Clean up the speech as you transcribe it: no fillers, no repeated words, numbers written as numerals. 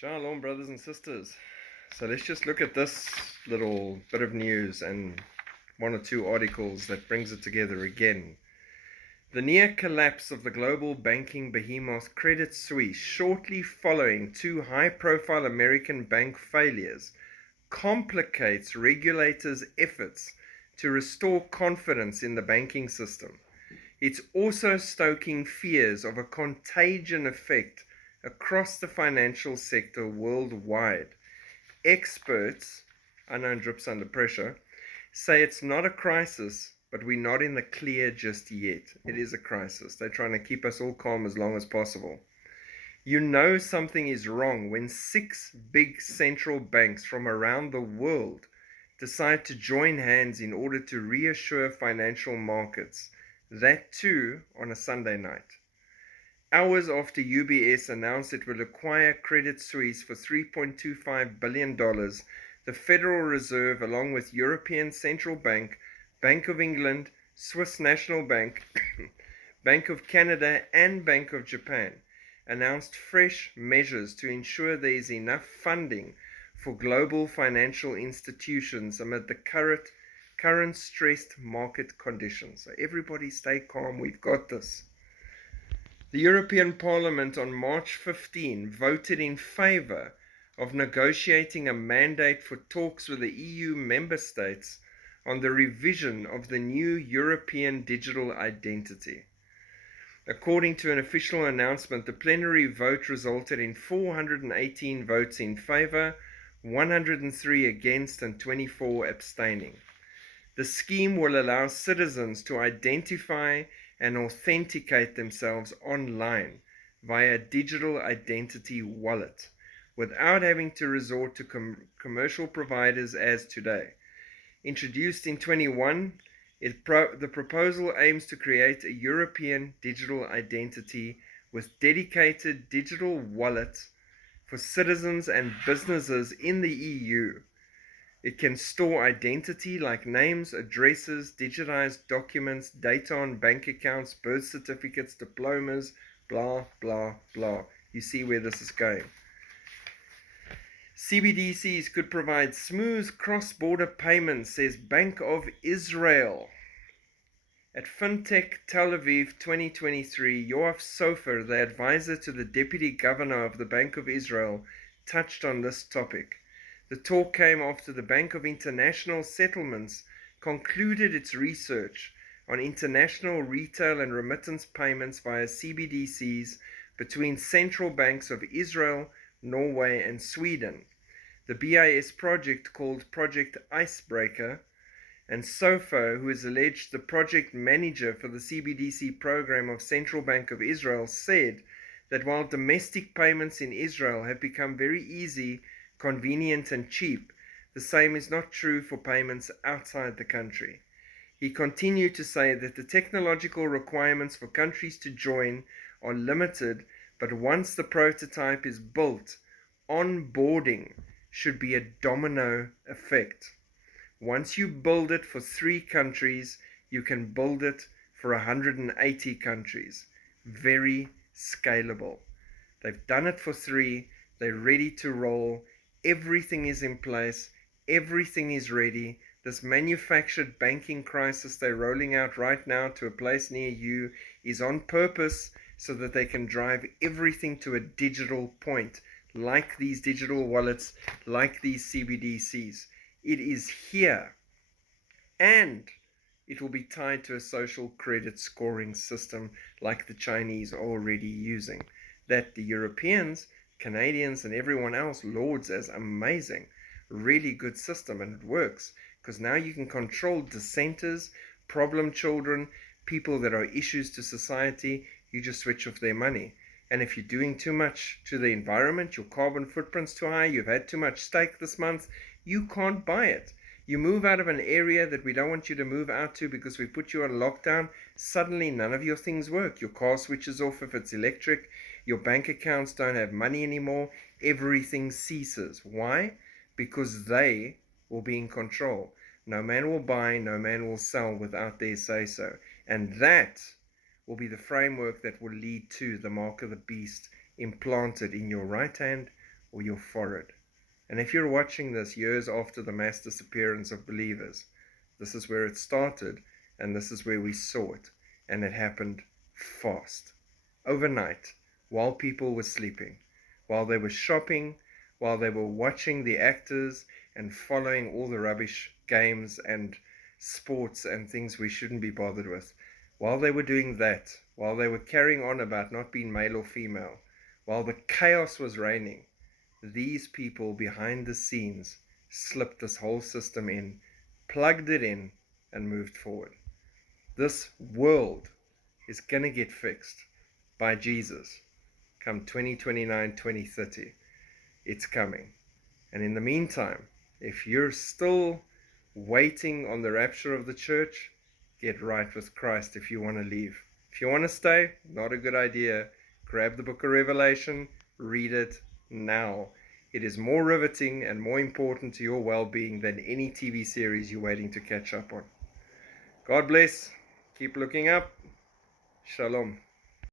Shalom, brothers and sisters. So let's just look at this little bit of news and one or two articles that brings it together again. The near collapse of the global banking behemoth Credit Suisse shortly following two high-profile American bank failures complicates regulators' efforts to restore confidence in the banking system. It's also stoking fears of a contagion effect across the financial sector worldwide. Experts, unknown drips under pressure, say it's not a crisis, but we're not in the clear just yet. It is a crisis. They're trying to keep us all calm as long as possible. You know something is wrong when 6 big central banks from around the world decide to join hands in order to reassure financial markets. That too on a Sunday night. Hours after UBS announced it will acquire Credit Suisse for $3.25 billion, the Federal Reserve, along with European Central Bank, Bank of England, Swiss National Bank, Bank of Canada, and Bank of Japan, announced fresh measures to ensure there is enough funding for global financial institutions amid the current stressed market conditions. So everybody stay calm, we've got this. The European Parliament on March 15 voted in favour of negotiating a mandate for talks with the EU member states on the revision of the new European digital identity. According to an official announcement, the plenary vote resulted in 418 votes in favour, 103 against, and 24 abstaining. The scheme will allow citizens to identify and authenticate themselves online via a digital identity wallet without having to resort to commercial providers as today. Introduced in 21, the proposal aims to create a European digital identity with dedicated digital wallets for citizens and businesses in the EU. It can store identity like names, addresses, digitized documents, data on bank accounts, birth certificates, diplomas, blah, blah, blah. You see where this is going. CBDCs could provide smooth cross-border payments, says Bank of Israel. At FinTech Tel Aviv 2023, Yoav Sofer, the advisor to the deputy governor of the Bank of Israel, touched on this topic. The talk came after the Bank of International Settlements concluded its research on international retail and remittance payments via CBDCs between central banks of Israel, Norway, and Sweden. The BIS project, called Project Icebreaker, and Sofo, who is alleged the project manager for the CBDC program of Central Bank of Israel, said that while domestic payments in Israel have become very easy, convenient, and cheap, the same is not true for payments outside the country. He continued to say that the technological requirements for countries to join are limited, but once the prototype is built, onboarding should be a domino effect. Once you build it for 3 countries, you can build it for 180 countries. Very scalable. They've done it for 3. They're ready to roll. Everything is in place. Everything is ready. This manufactured banking crisis they're rolling out right now to a place near you is on purpose so that they can drive everything to a digital point, like these digital wallets, like these CBDCs. It is here, and it will be tied to a social credit scoring system like the Chinese are already using, that the Europeans, Canadians, and everyone else lauds as amazing. Really good system, and it works because now you can control dissenters, problem children, people that are issues to society. You just switch off their money. And if you're doing too much to the environment, your carbon footprint's too high, you've had too much steak this month, you can't buy it. You move out of an area that we don't want you to move out to because we put you on lockdown, suddenly none of your things work. Your car switches off if it's electric, your bank accounts don't have money anymore, everything ceases. Why? Because they will be in control. No man will buy, no man will sell without their say-so. And that will be the framework that will lead to the mark of the beast implanted in your right hand or your forehead. And if you're watching this years after the mass disappearance of believers, this is where it started, and this is where we saw it. And it happened fast, overnight, while people were sleeping, while they were shopping, while they were watching the actors and following all the rubbish games and sports and things we shouldn't be bothered with. While they were doing that, while they were carrying on about not being male or female, while the chaos was reigning, these people behind the scenes slipped this whole system in, plugged it in, and moved forward. This world is going to get fixed by Jesus come 2029, 2030. It's coming. And in the meantime, if you're still waiting on the rapture of the church, get right with Christ if you want to leave. If you want to stay, not a good idea. Grab the book of Revelation, read it now. It is more riveting and more important to your well-being than any TV series you're waiting to catch up on. God bless. Keep looking up. Shalom.